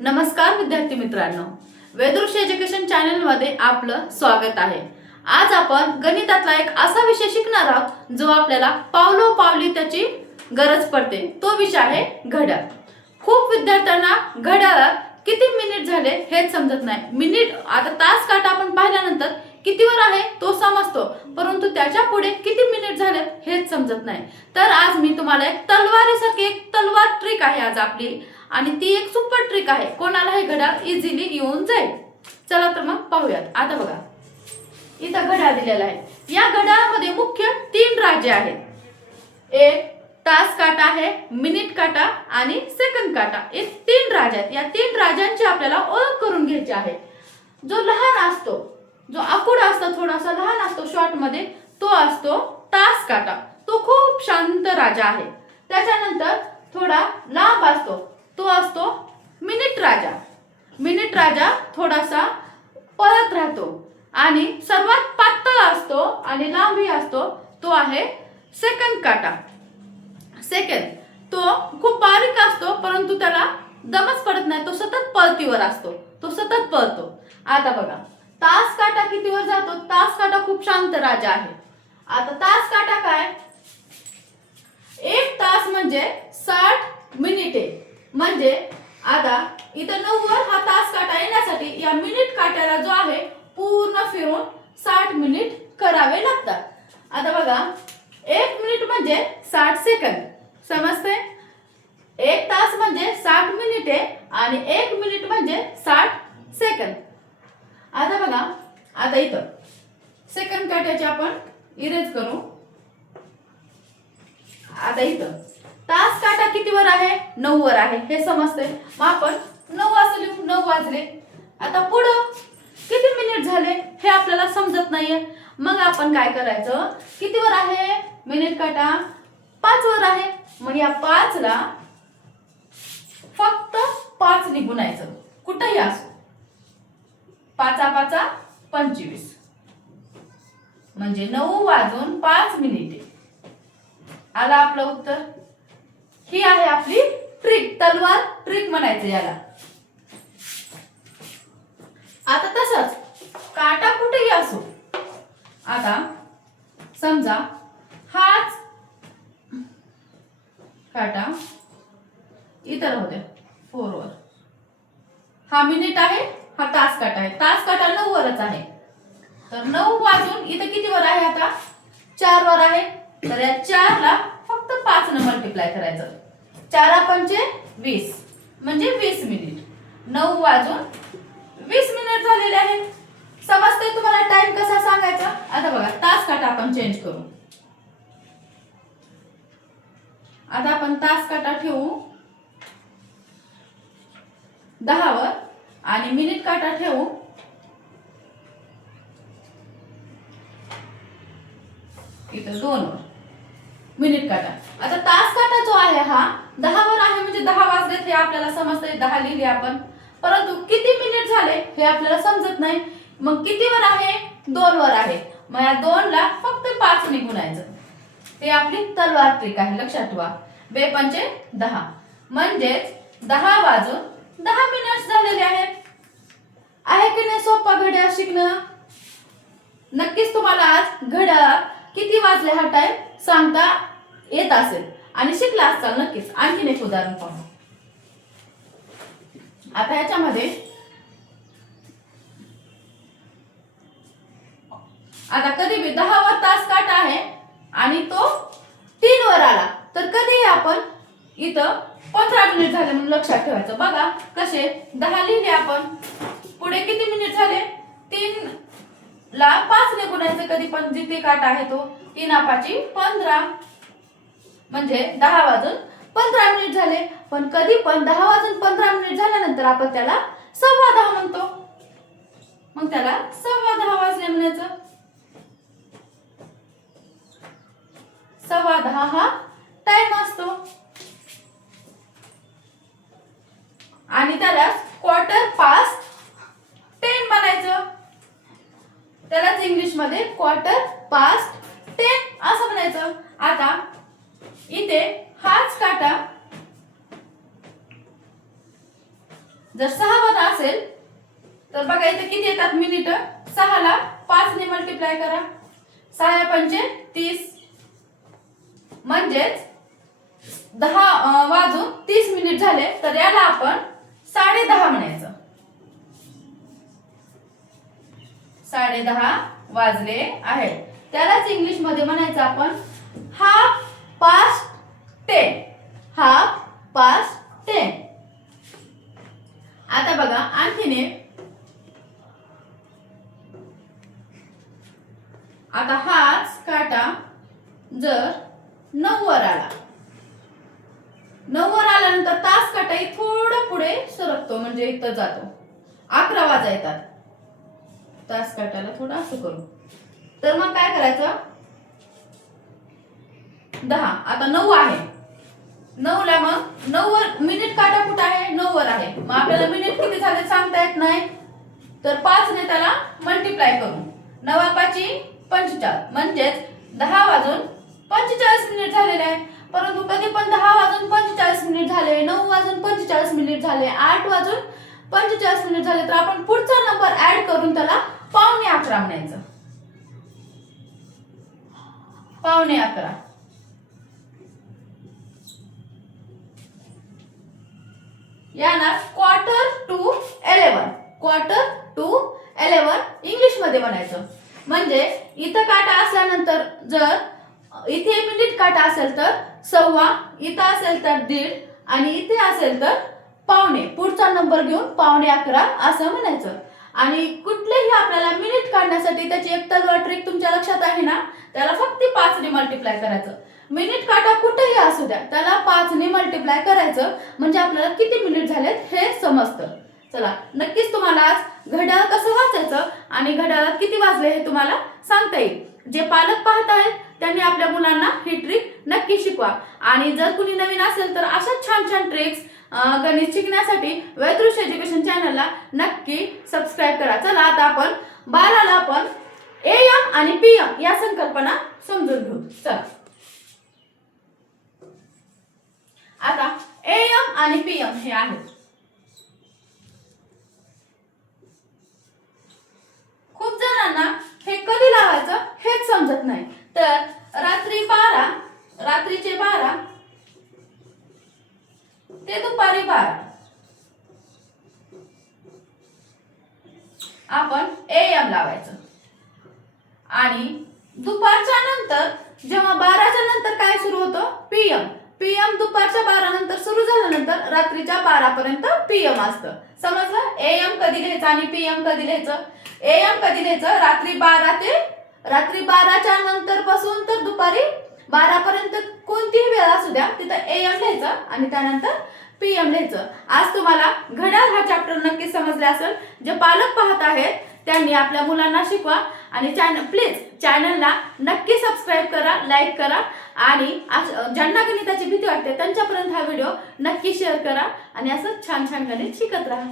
नमस्कार विद्यार्थी मित्रांनो, वेदृश्य एज्युकेशन चॅनल मध्ये आपलं स्वागत आहे। आज आपण गणितातला एक असा विषय शिकणार आहोत जो आपल्याला पावलोपावली त्याची गरज पडते। तो विषय आहे घड्याळ। खूप विद्यार्थ्यांना घड्याळात किती मिनिट झाले हेच समजत नाही। मिनिट आता तास काटा आपण पाहिल्यानंतर कितीवर आहे तो समजतो, परंतु त्याच्या पुढे किती मिनिट झाले हेच समजत नाही। तर आज मी तुम्हाला एक तलवारीसारखी एक तलवार ट्रिक आहे आज आपली, आणि ती एक सुपर ट्रिक आहे। कोणाला हे घड्याळ इझिली येऊन जाईल। चला तर मग पाहूयात। आता बघा, इथं घड्याळ दिलेला आहे। या घड्याळामध्ये मुख्य 3 राजे आहेत। एक तास काटा आहे, मिनिट काटा आणि सेकंद काटा। हे 3 राजे आहेत। या 3 राजांची आपल्याला ओळख करून घ्यायची आहे। जो लहान असतो, जो आकुड असतो, थोडासा लहान असतो शॉर्ट मध्ये, तो असतो तास काटा। तो खूप शांत राजा आहे। त्याच्यानंतर थोडा लांब असतो, तो असतो मिनिट राजा। मिनिट राजा थोडासा पळत राहतो। आणि सर्वात पातळ असतो आणि लांबही असतो, तो आहे सेकंद काटा। सेकंद तो खूप बारीक असतो, परंतु त्याला दमच पडत नाही, तो सतत पळतीवर असतो, तो सतत पळतो। आता बघा, तास काटा कितीवर जातो? तास काटा खूप शांत राजा आहे। आता तास काटा काय? 1 तास म्हणजे 60 मिनिटे। म्हणजे आता इथं 90 हा तास काटा येण्यासाठी या मिनिट काट्याला जो आहे पूर्ण फिरून 60 मिनिट करावे लागतात। आता बघा, 1 मिनिट म्हणजे 60 सेकंद। समजते? 1 तास म्हणजे 60 मिनिटे आणि 1 मिनिट म्हणजे 60 सेकंद। आता बघा, आता इथं सेकंद काट्याचे आपण इरेज करू। आता इथं तास काटा कितीवर आहे? 9 वर आहे, हे समजते। मग आपण 9 असं लिहू, 9 वाजले। आता पुढं किती मिनिट झाले हे आपल्याला समजत नाहीये। मग आपण काय करायचं? कितीवर आहे मिनिट काटा? 5 वर आहे। मग या 5 ला फक्त 5 ने गुणायचं, कुठेही असो। 5 5 25 म्हणजे 9 वाजून 5 मिनिटे। आला आपलं उत्तर। ही आहे आपली ट्रिक, तलवार ट्रिक म्हणायचं याला। आता तसंच काटा कुठेही असो। आता समजा हाच काटा इथं राहू द्या 4 वर। हा मिनिट आहे, हा तास काटा आहे। तास काटा 9 वरच आहे। तर 9 वाजून इथं कितीवर आहे? आता 4 वर आहे। तर या 4 ला फक्त 5 ने मल्टिप्लाय करायचं। 4 पंचे 20 म्हणजे 20 मिनिट। 9 वाजून 20 मिनिट झालेले आहेत। समजतंय तुम्हाला टाइम कसा सांगायचा? आता बघा, तास काटा आपण चेंज करू। आता आपण तास काटा ठेवू 10 वर आणि मिनिट काटा ठेवू इथं 2 वर। मिनिट काटा, आता तास काटा जो आहे हा 10 वर आहे, म्हणजे 10 वाजलेत हे आपल्याला समजतंय, 10 लिहिले आपण। परंतु किती मिनिट झाले हे आपल्याला समजत नाही। मग कितीवर आहे? 2 वर आहे। मग या 2 ला फक्त 5 ने गुणायचं। हे आपली तलवार ट्रिक आहे, लक्षात ठेवा। 2 पंचे 10 म्हणजेच 10 वाजून 10 मिनिट झालेले आहेत। आहे की नाही सोपा घड्याळ शिकणं? नक्कीच तुम्हाला आज घड्याळ किती वाजले हा टाइम सांगता येत असेल आणि शिकला असाल नक्कीच। आणखीन एक उदाहरण पाहू। आता याच्यामध्ये आता कधी भी 10 वर तास काटा आहे आणि तो 3 वर आला, तर कधी आपण इथं 15 मिनिट झाले म्हणून लक्षात ठेवायचं। बघा कसे, 10 लिहिले आपण, पुढे किती मिनिट झाले? 3 ला 5 ने गुणायचं कधी पण, जिथे काटा आहे तो 3 5 15 म्हणजे 10 वाजून 15 मिनिट झाले। पण कधी पण 10 वाजून 15 मिनिट झाल्यानंतर आपण त्याला 10:15 म्हणतो। मग त्याला 10:15 वाजले म्हणायचं। 10:15 हा टाइम असतो। आणि त्याला 10:15 म्हणायचं। त्यालाच इंग्लिश मध्ये 10:15 असं म्हणायचं। आता इथे हाच काटा जर 6 वाजता असेल तर बघा इथे किती येतात मिनिट. 6 ला 5 ने मल्टिप्लाय करा. 6 पंचे 30 म्हणजेच 10 वाजून 30 मिनिट झाले. तर याला आपण 10:30 म्हणायचं. 10:30 वाजले आहेत. त्यालाच इंग्लिश मध्ये म्हणायचं आपण हाफ पास्ट 10. Half past 10. आता बघा आणखीन एक. आता हाच काटा जर 9 वर आला, 9 वर आल्यानंतर तास काटाही थोडं पुढे सरकतो म्हणजे इथं जातो. 11 वाजायतात. तास काटाला थोडं असं करू. तर मग काय करायचं 10. आता 9 आहे. 9 ला मग 9 वर मिनिट काटा कुठं आहे 9 वर आहे. मग आपल्याला मिनिट किती झाले सांगता येत नाही. तर 5 ने त्याला मल्टिप्लाय करू. 9 5 45 म्हणजेच 10 वाजून 45 मिनिट झालेले आहे. परंतु कधी पण 10 वाजून 45 मिनिट झाले, 9 वाजून 45 मिनिट झाले, 8 वाजून 45 मिनिट झाले तर आपण पुढचा नंबर ऍड करून त्याला 11:15 म्हणायचं. 11:15. याला quarter to 11. Quarter to 11 English मध्ये म्हणायचं. म्हणजे इथं काटा असल्यानंतर जर इथे मिनिट काटा असेल तर 1.25, इथं असेल तर 1.5 आणि इथे असेल तर 1.25. पुढचा नंबर घेऊन 11:15 असं म्हणायचं. आणि कुठलेही आपल्याला मिनिट काढण्यासाठी त्याची एक तलवार ट्रिक तुमच्या लक्षात आहे ना. त्याला फक्त 5 ने मल्टिप्लाय करायचं. मिनिट काटा कुठेही असू द्या त्याला 5 ने मल्टिप्लाय करायचं म्हणजे आपल्याला किती मिनिट झालेत हे समजतं. चला नक्कीच तुम्हाला आज घड्याळ कसं वाचायचं आणि घड्याळात किती वाजले हे तुम्हाला सांगता येईल. जे पालक पाहत आहेत त्यांनी आपल्या मुलांना ही ट्रिक नक्की शिकवा. आणि जर कुणी नवीन असेल तर अशा छान छान ट्रिक्स गणित शिकण्यासाठी वेदृश्य एज्युकेशन चॅनलला नक्की सबस्क्राईब करा. चला आता आपण 12ला आपण AM आणि PM या संकल्पना समजून घेऊ. चला आता AM आणि PM हे आहेत. खूप जणांना हे कधी लावायचं हेच समजत नाही. तर रात्रीचे 12 ते दुपारी 12 आपण AM लावायचं. आणि दुपारच्या नंतर जेव्हा 12च्या नंतर काय सुरू होतं PM. PM दुपारच्या 12 नंतर सुरू झाल्यानंतर रात्रीच्या 12 पर्यंत PM असतं. समजलं. AM कधी लिहायचं आणि PM कधी लिहायचं. AM कधी लिहायचं रात्री 12च्या नंतर पासून तर दुपारी 12 पर्यंत कोणतीही वेळ असू द्या तिथं AM लिहायचं आणि त्यानंतर PM लिहायचं. आज तुम्हाला घड्याळ हा चॅप्टर नक्की समजले असेल. जे पालक पाहत आहेत त्यांनी आपल्या मुलांना शिकवा. आणि प्लीज चॅनलला नक्की सबस्क्राईब करा, लाईक करा आणि ज्यांना गणिताची भीती वाटते त्यांच्यापर्यंत हा व्हिडिओ नक्की शेअर करा आणि असं छान छान गणित शिकत राहा.